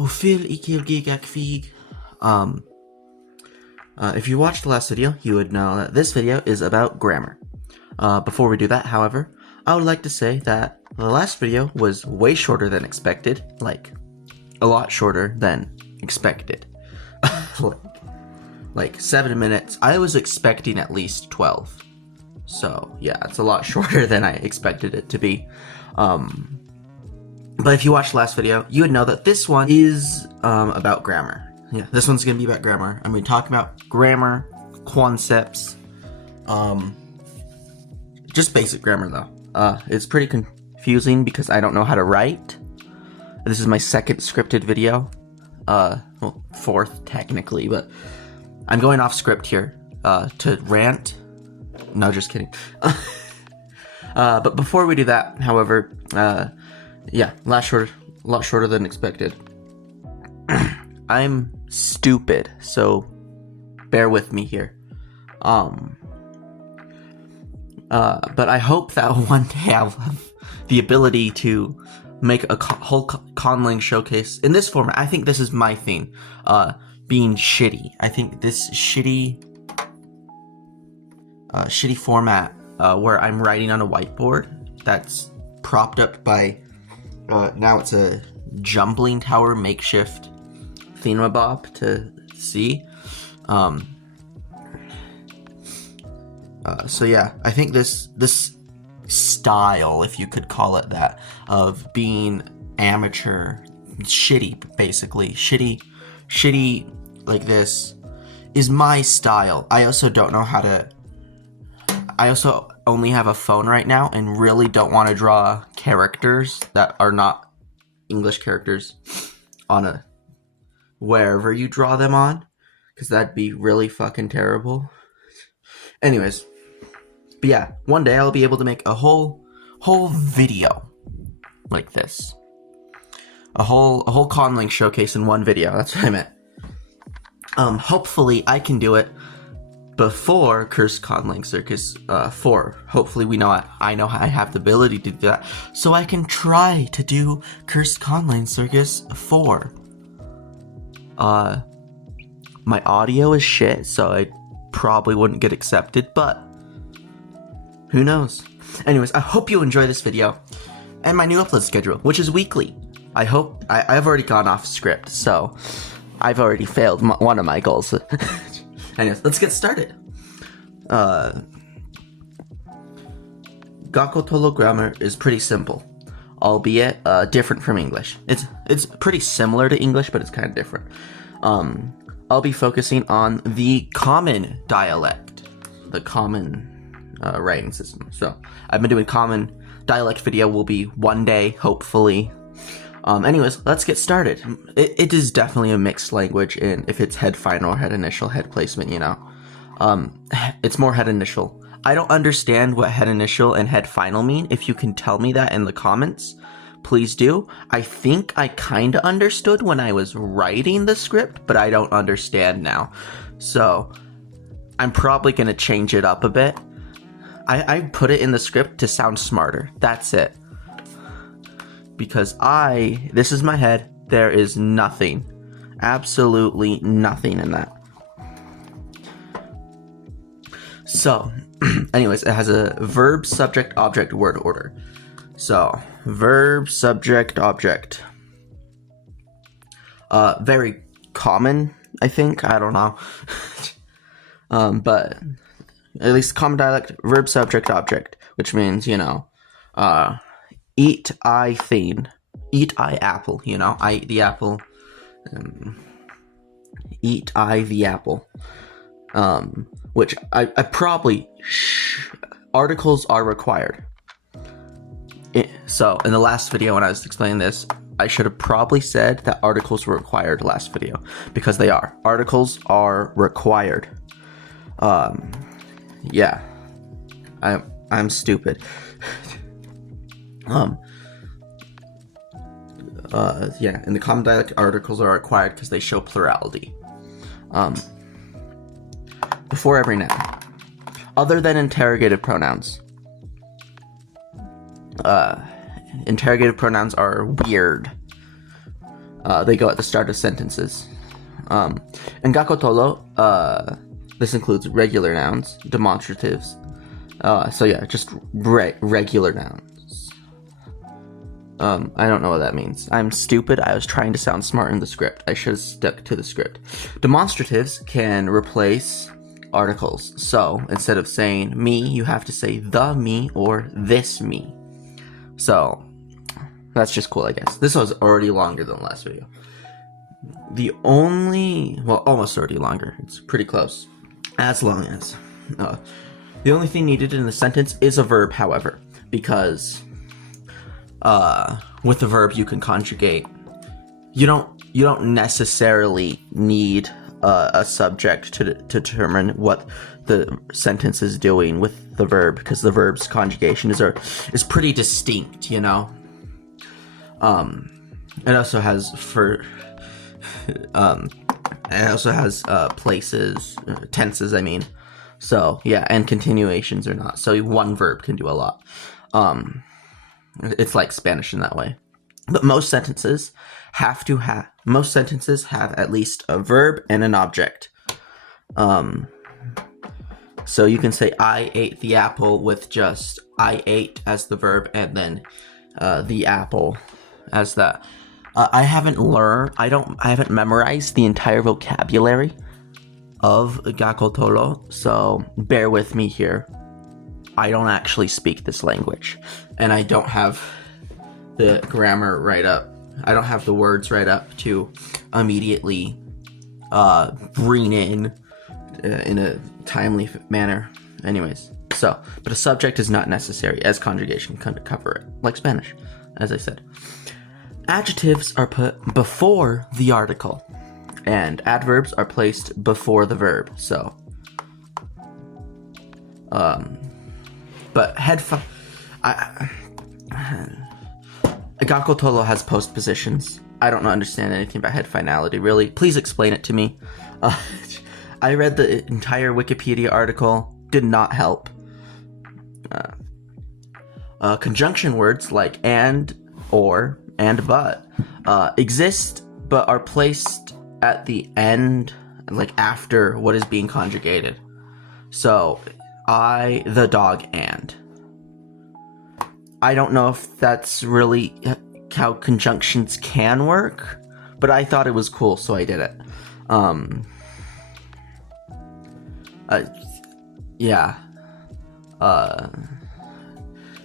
Ofil ikilgigakfig. If you watched the last video, you would know that this video is about grammar. Before we do that, however, I would like to say that the last video was way shorter than expected, like a lot shorter than expected. like 7 minutes. I was expecting at least 12. So yeah, it's a lot shorter than I expected it to be. But if you watched the last video, you would know that this one is about grammar. Yeah, this one's gonna be about grammar. I'm gonna talk about grammar, concepts, just basic grammar though. It's pretty confusing because I don't know how to write. This is my second scripted video. Well, fourth technically, but I'm going off script here to rant. No, just kidding. But before we do that, however, yeah, a lot shorter than expected. I'm stupid, so bear with me here. But I hope that one day I'll have the ability to make a whole Conlang showcase in this format. I think this is my thing, being shitty. I think this shitty format where I'm writing on a whiteboard that's propped up by now it's a jumbling tower makeshift thingamabob to see. So yeah, I think this style, if you could call it that, of being amateur, shitty, basically shitty like this, is my style. I also don't know how to. I also only have a phone right now and really don't want to draw characters that are not English characters on a wherever you draw them on, because that'd be really fucking terrible. Anyways, but yeah, one day I'll be able to make a whole video like this, a whole Conlang showcase in one video. That's what I meant. Hopefully I can do it before Cursed Conlang Circus 4. Hopefully I know I have the ability to do that, so I can try to do Cursed Conlang Circus 4. My audio is shit, so I probably wouldn't get accepted, but who knows? Anyways, I hope you enjoy this video and my new upload schedule, which is weekly. I hope I've already gone off script, so I've already failed one of my goals. Anyways, let's get started. Gakotolo grammar is pretty simple, albeit different from English. It's pretty similar to English, but it's kind of different. I'll be focusing on the common dialect, the common writing system. So I've been doing common dialect video, will be one day, hopefully. Anyways, let's get started. It is definitely a mixed language, and if it's head final or head initial, head placement, you know. It's more head initial. I don't understand what head initial and head final mean. If you can tell me that in the comments, please do. I think I kinda understood when I was writing the script, but I don't understand now. So I'm probably gonna change it up a bit. I put it in the script to sound smarter. That's it. Because this is my head, there is nothing, absolutely nothing in that. So, anyways, it has a verb, subject, object, word order. So, verb, subject, object. Very common, I think, I don't know. But at least common dialect, verb, subject, object, which means, you know, eat I thing. Eat I apple, you know? I eat the apple. Eat I the apple. Which I probably... articles are required. So, in the last video when I was explaining this, I should have probably said that articles were required last video. Because they are. Articles are required. Yeah. I'm stupid. Yeah, in the common dialect, articles are required because they show plurality. Before every noun. Other than interrogative pronouns. Interrogative pronouns are weird. They go at the start of sentences. In Gakotolo, this includes regular nouns, demonstratives. So yeah, just regular nouns. I don't know what that means. I'm stupid. I was trying to sound smart in the script. I should have stuck to the script. Demonstratives can replace articles. So instead of saying me, you have to say the me or this me. So that's just cool, I guess. This was already longer than the last video. Almost already longer. It's pretty close. As long as. The only thing needed in the sentence is a verb, however, because with the verb you can conjugate. You don't necessarily need a subject to determine what the sentence is doing with the verb, because the verb's conjugation is pretty distinct, you know. It also has places, tenses, I mean. So yeah, and continuations or not. So one verb can do a lot. It's like Spanish in that way. But most sentences have at least a verb and an object. So you can say I ate the apple with just I ate as the verb and then the apple as that. I haven't memorized the entire vocabulary of Gakotolo, so bear with me here. I don't actually speak this language, and I don't have the grammar right up. I don't have the words right up to immediately bring in a timely manner. Anyways, but a subject is not necessary, as conjugation can cover it, like Spanish, as I said. Adjectives are put before the article, and adverbs are placed before the verb. So, but Gakotolo has postpositions. I don't understand anything about head finality, really. Please explain it to me. I read the entire Wikipedia article. Did not help. Conjunction words like and, or, and but exist, but are placed at the end, like after what is being conjugated. So, I, the dog, and. I don't know if that's really how conjunctions can work, but I thought it was cool, so I did it. Yeah.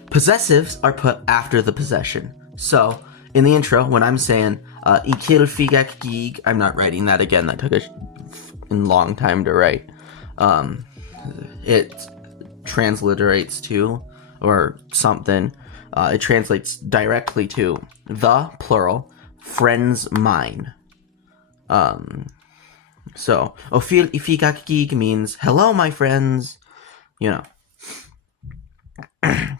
Possessives are put after the possession. So, in the intro, when I'm saying, ikil figak gig, I'm not writing that again, that took a long time to write. It transliterates to, or something, it translates directly to the, plural, friends mine. So, ofil ifigak gig means, hello my friends, you know.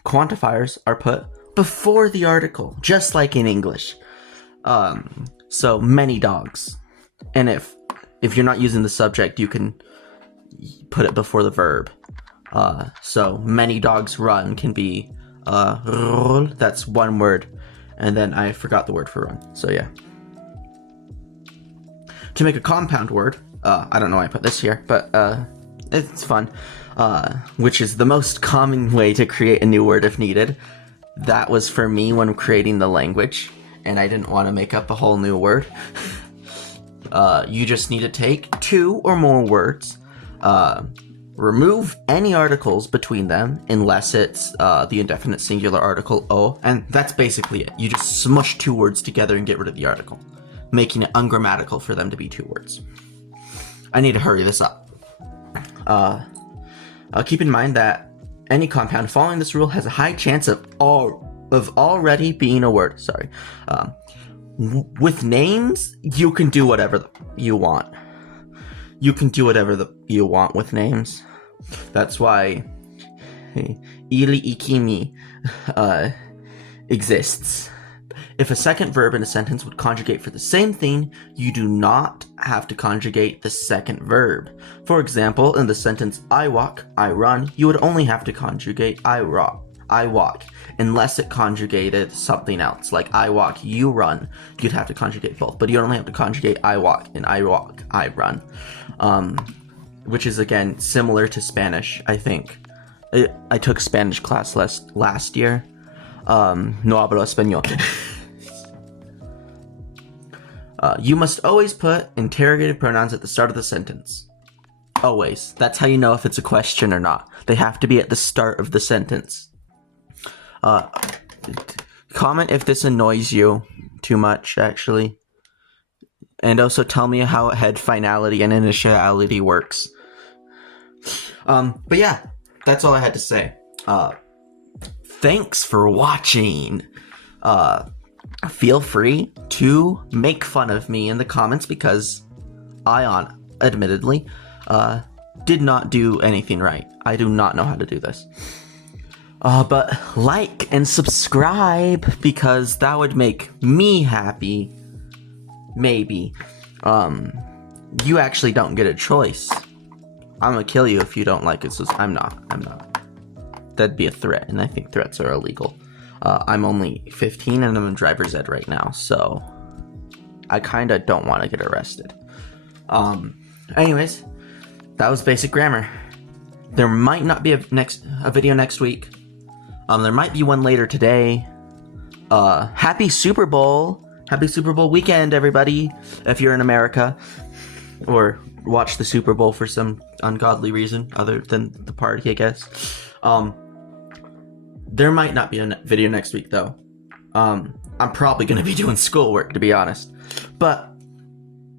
Quantifiers are put before the article, just like in English. So many dogs. And if you're not using the subject, you can put it before the verb. So many dogs run can be rull, that's one word. And then I forgot the word for run. So yeah. To make a compound word, I don't know why I put this here, but it's fun. Which is the most common way to create a new word if needed. That was for me when creating the language, and I didn't want to make up a whole new word. You just need to take two or more words, remove any articles between them, unless it's the indefinite singular article o, and that's basically it. You just smush two words together and get rid of the article, making it ungrammatical for them to be two words. I need to hurry this up. Keep in mind that any compound following this rule has a high chance of already being a word. Sorry. With names, you can do whatever you want. You can do whatever you want with names. That's why ili ikimi exists. If a second verb in a sentence would conjugate for the same thing, you do not have to conjugate the second verb. For example, in the sentence I walk, I run, you would only have to conjugate I I walk, unless it conjugated something else. Like I walk, you run, you'd have to conjugate both. But you only have to conjugate I walk, and I walk, I run. Which is, again, similar to Spanish, I think. I took Spanish class last year. No hablo español. You must always put interrogative pronouns at the start of the sentence. Always. That's how you know if it's a question or not. They have to be at the start of the sentence. Comment if this annoys you too much, actually. And also tell me how head finality and initiality works. But yeah, that's all I had to say. Thanks for watching. Feel free to make fun of me in the comments because I, admittedly, did not do anything right. I do not know how to do this. But like and subscribe because that would make me happy. Maybe. You actually don't get a choice. I'm gonna kill you if you don't like it, so I'm not. That'd be a threat, and I think threats are illegal. I'm only 15 and I'm in driver's ed right now, so I kinda don't want to get arrested. Anyways, that was basic grammar. There might not be a video next week. There might be one later today. Happy Super Bowl! Happy Super Bowl weekend, everybody! If you're in America, or watch the Super Bowl for some ungodly reason other than the party, I guess. There might not be a video next week, though. I'm probably going to be doing schoolwork, to be honest. But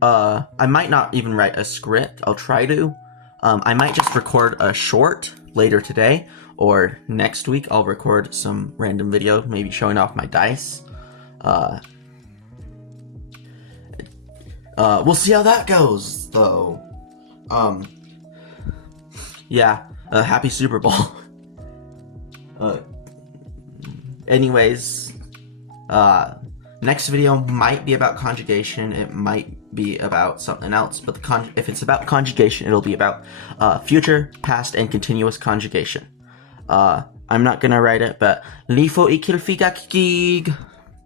I might not even write a script. I'll try to. I might just record a short later today, or next week I'll record some random video, maybe showing off my dice. We'll see how that goes, though. Yeah, happy Super Bowl. Anyways, next video might be about conjugation, it might be about something else, but if it's about conjugation, it'll be about future, past, and continuous conjugation. I'm not gonna write it, but Lifo ikilfigakig.